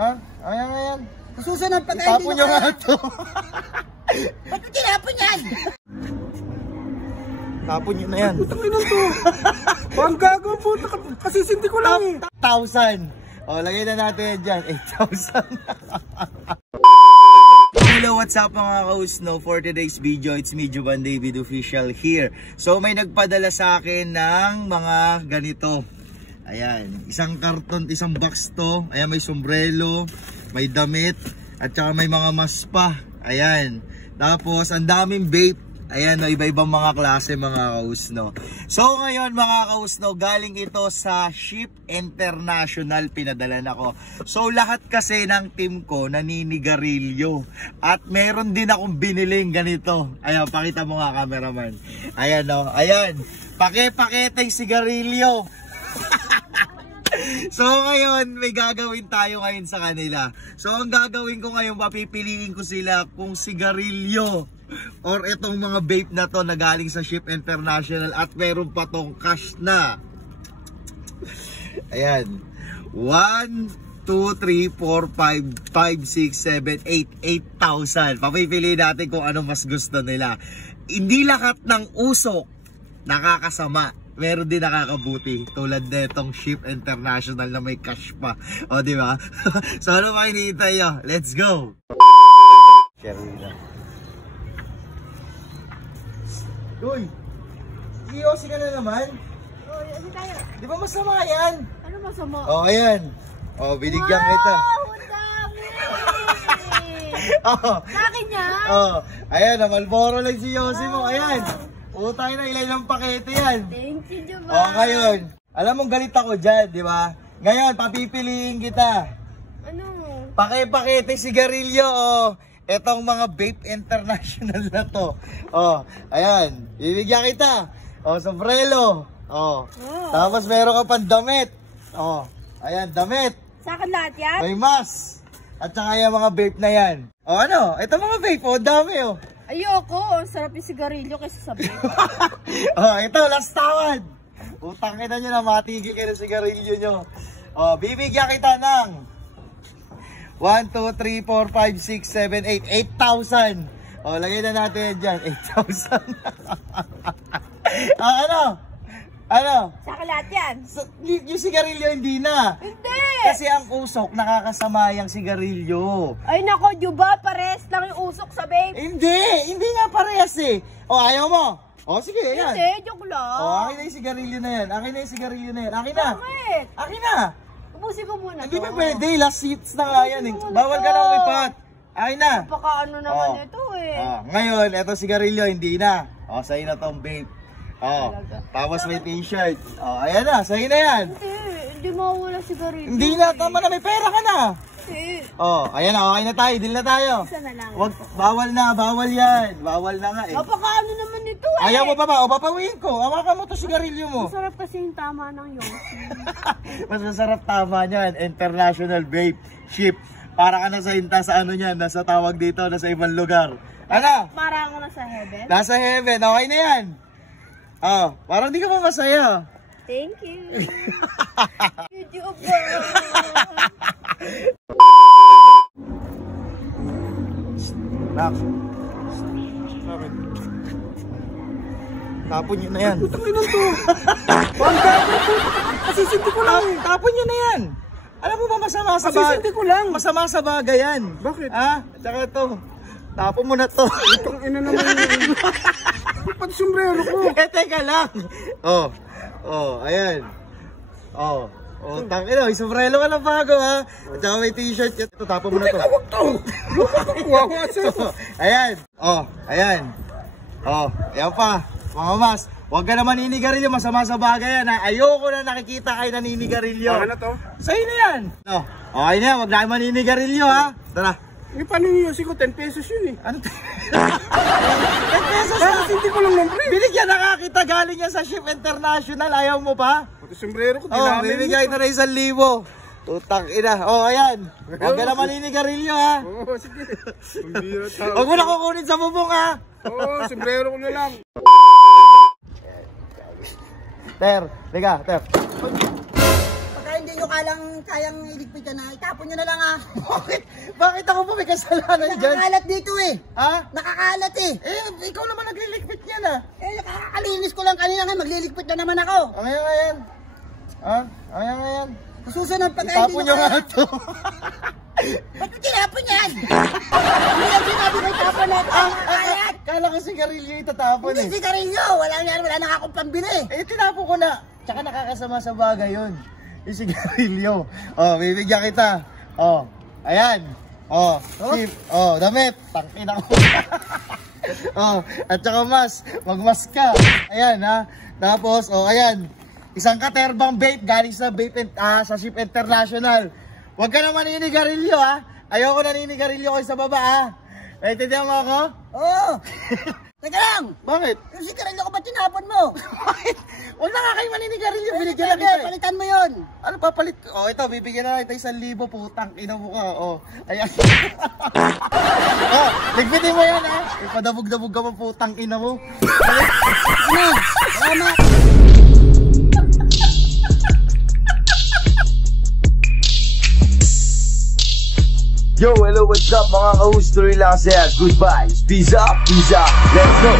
Ha? Ayan. Susunod pa tayo. Itapon nyo nga ito. Ba't tinapon yan? Tapon nyo na yan. Putang ina to. Ang gago po. Kasisindi ko lang eh. 1,000. O, lagay na natin dyan. 8,000. Hello, what's up mga ka-Usno? For today's video, it's me, Juban David Official here. So, may nagpadala sa akin ng mga ganito. Ayan, isang karton, isang box to. Ayan, may sombrero, may damit, at saka may mga maspa. Ayan, tapos ang daming vape. Ayan, iba-ibang mga klase mga ka-Usno. So ngayon mga ka-Usno, galing ito sa Ship International, pinadalan ako. So lahat kasi ng team ko naninigarilyo. At meron din akong biniling ganito. Ayan, pakita mo nga cameraman. Ayan o, ayan. Paketeng sigarilyo. So ngayon, may gagawin tayo ngayon sa kanila. So ang gagawin ko ngayon, papipiliin ko sila kung sigarilyo or itong mga vape na to na galing sa Ship International at meron pa tong cash na. Ayan. 1, 2, 3, 4, 5, 5, 6, 7, 8. 8,000. Papipiliin natin kung ano mas gusto nila. Hindi lahat ng usok nakakasama. Meron din nakakabuti. Tulad na itong Ship International na may cash pa. O, di ba? So, ano ba hinihintay nyo? Let's go! Sherwina. Uy! Iyosi ka na naman? Oo, ano tayo? Di ba masama yan? Ano masama? O, ayan. O, binigyan kita. Wow! Ang dami! O. Sa akin yan? O, ayan. Malboro lang si Yosi mo. Ayan. Utay na, ilang pakete yan. Thank you, Juban. O, ngayon. Alam mong galit ako dyan, di ba? Ngayon, papipiliin kita. Ano? Pakete sigarilyo, o. Etong mga Vape International na to. O, ayan. Bibigyan kita. O, sombrero. O. Tapos meron ka pang damit. O, ayan, damit. Sa akin lahat yan? May mask. At saka yung mga vape na yan. O, ano? Ito mga vape, o, dami, o. Ayoko. Ang sarap yung sigarilyo kaysa sa vape. O, ito, last tawad. Utang kita nyo na matigil kayo ng sigarilyo nyo. O, bibigyan kita ng 1, 2, 3, 4, 5, 6, 7, 8. 8,000. O, lagay na natin dyan. 8,000. Ano? Sa akin lahat yan? So, yung sigarilyo hindi na. Hindi! Kasi ang usok, nakakasama yung sigarilyo. Ay nako, Juban. Pares lang yung usok sa vape. Hindi nga parehas eh. O, ayaw mo? O, sige, yan. Hindi, joke lang. O, akin na yung sigarilyo na yan. Akin na. Bakit? Akin na. Ubusin ko muna Hindi to. pa pwede, last seats na nga yan eh. Bawal ka na umipat. Akin na. Baka ano naman ito eh. Ngayon, eto sigarilyo, hindi na. O, sa'yo na tong vape. O, tapos may t-shirt. O, ayan na, sa'yo na yan. Hindi mawala sigarilyo. Hindi na, tama na, may pera ka na. Hindi. O, ayan na, okay na tayo, deal na tayo. Isa na lang. Wag, bawal yan. Bawal na nga eh. Baka ano naman ito eh. Ayaw mo pa ba? O, papawiin ko. Hawakan mo to sigarilyo mo. Masarap kasi yung tama ng Yosi. Mas masarap tama niyan. International Vape Ship. Para ka na sa hinta sa ano niyan. Nasa tawag dito, nasa ibang lugar. Ano? Para ako nasa heaven. Nasa heaven. Okay na yan. Oh, parang di ka pa masaya. Thank you. YouTube. Nak. Tapon nyo na yan. Putang ina to. Ang gago po. Kasisindi ko lang. Tapon nyo na yan. Alam mo ba masama sa bagay? Kasisindi ko lang. Masama sa bagay yan. Bakit? Ha? Tsaka to. Tapon mo na to. Putang ina naman yun. Pati sombrero ko. Teka lang. Oh, ayan. Oh, tangina, may sombrero ka lang bago ha. At saka may t-shirt. Ito, tapon mo na to. Huwag to. Wawa sa'yo. Ayan. Ayan. Ayan pa. Mga mas, huwag ka naman naninigarilyo, masama sa bagay yan ha. Ayoko na nakikita kayo naninigarilyo. Ano to? Sa'yo na yan. Okay na, huwag na kayo maninigarilyo ha. Tara. Eh, paano yung Yosi ko? 10 pesos yun eh. Ano 10 pesos na? Kasisindi ko lang ng pre. Binigyan na kita galing yan sa Ship International. Ayaw mo pa? Pati sombrero ko, dinamin mo. Bibigay na 1,000. Tutang ina. Ayan. Huwag ka na maninigarilyo ha. Oo, sige. Huwag mo na kukunin sa bubong ha. Oo, sombrero ko na lang. Ter, liga, Ter. Pagka hindi nyo kayang iligpit ka na, itapon nyo na lang ah. Bakit? Bakit ako pa may kasalanan dyan? Nakakalat dito eh. Ha? Nakakalat eh. Ikaw naman nagliligpit niyan ah. Nakakalinis ko lang kanina nga, magliligpit na naman ako. Ayan. Ha? Ayan. Susunod pag Itapon nyo nga ito. Ba't mo tinapon yan? Hindi lang sinabi ko itapon na ito. Nakakalat. Kala ko sigarilyo itatapon Hindi sigarilyo. Wala na akong pambili. Tinapon ko na. Tsaka nakakasama sa bagay yun. Yung sigarilyo. Bibigyan kita. Ayan. Sip. Damit. Tangin ako. At saka magmas ka. Ayan ha. Tapos, ayan. Isang katerbang vape galing sa sa Ship International. Huwag ka naman ninigarilyo ha. Ayoko na ninigarilyo ko sa baba ha. Naintindihan mo ako? Oo. Teka lang. Bakit? Yung sigarilyo ko ba tinapon mo? Bakit? Huwag na nga kayo maninigarilyo. Binigyan lang kita. Palitan mo yun. Ano papalit? Ito, bibigyan na kita 1,000, putang ina mo ka. Ayan. Ligpitin mo yan ha. Ipadabog-dabog ka pa, putang ina mo. Salamat. Yo, hello, what's up mga ka-host? Tuloy lang saya. Goodbye. Peace up. Let's go.